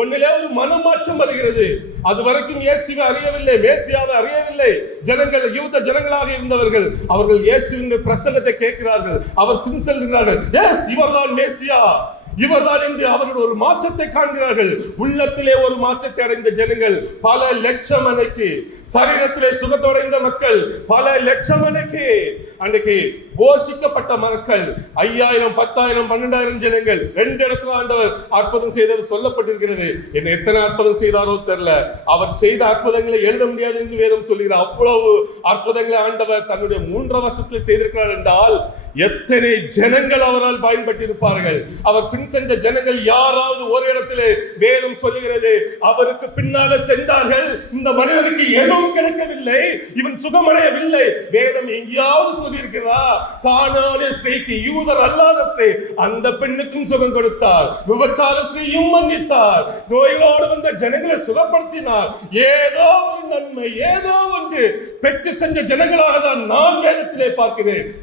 உன்னிலே ஒரு மனமாற்றம் வருகிறது. அது வரைக்கும் இயேசுவை அறியவில்லை மேசியாவை அறியவில்லை. ஜனங்கள் யூத ஜனங்களாக இருந்தவர்கள் அவர்கள் இயேசுவின் பிரசங்கத்தை கேட்கிறார்கள். அவர் பின் செல்கிறார்கள். இவர்தான் மேசியா! இவர்தான் என்று அவர்கள் ஒரு மாற்றத்தை காண்கிறார்கள். உள்ளத்திலே ஒரு மாற்றத்தை அடைந்த ஜனங்கள் பல லட்சம் அன்னைக்கு சரீரத்திலே சுகத்தடைந்த மக்கள் பல லட்சம் அன்னைக்கு அன்னைக்கு போஷிக்கப்பட்ட மக்கள் ஐயாயிரம் பத்தாயிரம் பன்னெண்டாயிரம் ஜனங்கள் ரெண்டு இடத்துல ஆண்டவர் அற்புதம் செய்தது சொல்லப்பட்டிருக்கிறது. என்ன எத்தனை அற்புதம் செய்தாரோ தெரியல. அவர் செய்த அற்புதங்களை எழுத முடியாது என்று வேதம் சொல்கிறார் அவ்வளவு அற்புதங்களை ஆண்டவர் தன்னுடைய மூன்று வருஷத்தில் செய்திருக்கிறார் என்றால் எத்தனை ஜனங்கள் அவரால் பயன்பட்டிருப்பார்கள். அவர் பின் சென்ற ஜனங்கள் யாராவது ஒரு இடத்திலே வேதம் சொல்லுகிறது அவருக்கு பின்னாக சென்றார்கள். இந்த மனிதனுக்கு எதுவும் கிடைக்கவில்லை இவன் சுகமடையவில்லை. வேதம் எங்கேயாவது சொல்லியிருக்கிறதா? காணாத ஸ்திரீக்கு யூதர் அல்லாத ஸ்திரீ அந்த பெண்ணுக்கும் சுகம் கொடுத்தார் விபச்சார ஸ்ரீயும் மன்னித்தார். நோய்களோடு வந்த ஜனங்களை சுகப்படுத்தினார். ஏதோ ஒரு நன்மை ஏதோ ஒன்று. பெற்று செஞ்ச ஜனங்களாக தான் நான் வேதத்திலே பார்க்கிறேன்.